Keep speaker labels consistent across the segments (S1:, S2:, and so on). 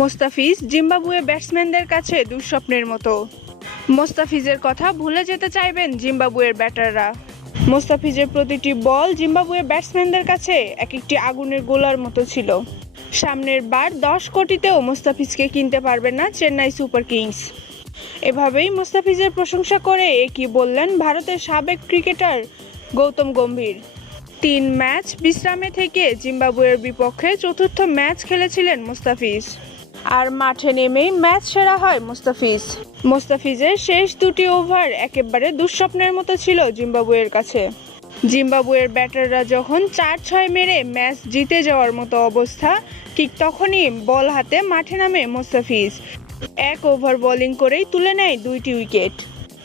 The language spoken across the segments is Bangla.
S1: মোস্তাফিজ জিম্বাবুয়ে ব্যাটসম্যানদের কাছে দুঃস্বপ্নের মতো। মোস্তাফিজের কথা ভুলে যেতে চাইবেন জিম্বাবুয়ের ব্যাটাররা। মোস্তাফিজের প্রতিটি বল জিম্বাবুয়ে ব্যাটসম্যানদের কাছে এক একটি আগুনের গোলার মতো ছিল। সামনের বার দশ কোটিতেও মোস্তাফিজকে কিনতে পারবে না চেন্নাই সুপার কিংস। এভাবেই মোস্তাফিজের প্রশংসা করে একই বললেন ভারতের সাবেক ক্রিকেটার গৌতম গম্ভীর। তিন ম্যাচ বিশ্রামে থেকে জিম্বাবুয়ের বিপক্ষে চতুর্থ ম্যাচ খেলেছিলেন মুস্তাফিজ। আর মাঠে নেমেই ম্যাচ সেরা হয় মুস্তাফিজ। মুস্তাফিজের শেষ দুটি ওভার একেবারে দুঃস্বপ্নের মতো ছিল জিম্বাবুয়ের কাছে। জিম্বাবুয়ের ব্যাটাররা যখন চার ছয় মেরে ম্যাচ জিতে যাওয়ার মতো অবস্থা, ঠিক তখনই বল হাতে মাঠে নামে মুস্তাফিজ। এক ওভার বোলিং করেই তুলে নেয় দুইটি উইকেট।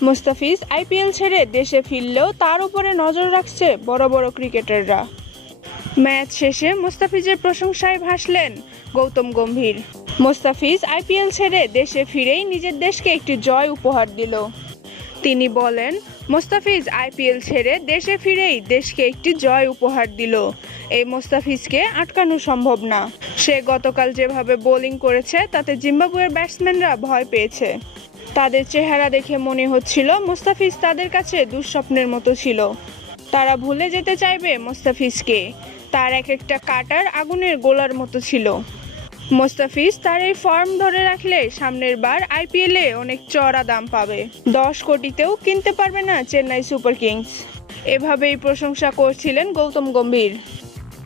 S1: মুস্তাফিজ আইপিএল ছেড়ে দেশে ফিরলেও তার উপরে নজর রাখছে বড় বড় ক্রিকেটাররা। ম্যাচ শেষে মুস্তাফিজের প্রশংসায় ভাসলেন গৌতম গম্ভীর। মুস্তাফিজ আইপিএল ছেড়ে দেশে ফিরেই নিজের দেশকে একটি জয় উপহার দিল। তিনি বলেন, মোস্তাফিজ আইপিএল ছেড়ে দেশে ফিরেই দেশকে একটি জয় উপহার দিল। এই মোস্তাফিজকে আটকানো সম্ভব না। সে গতকাল যেভাবে বোলিং করেছে, তাতে জিম্বাবুয়ের ব্যাটসম্যানরা ভয় পেয়েছে। তাদের চেহারা দেখে মনে হচ্ছিল মোস্তাফিজ তাদের কাছে দুঃস্বপ্নের মতো ছিল। তারা ভুলে যেতে চাইবে মোস্তাফিজকে। তার এক একটা কাটার আগুনের গোলার মতো ছিল। মোস্তাফিজ তার এই ফর্ম ধরে রাখলে সামনের বার আইপিএলে অনেক চড়া দাম পাবে। দশ কোটিতেও কিনতে পারবে না চেন্নাই সুপার কিংস। এভাবেই প্রশংসা করছিলেন গৌতম গম্ভীর।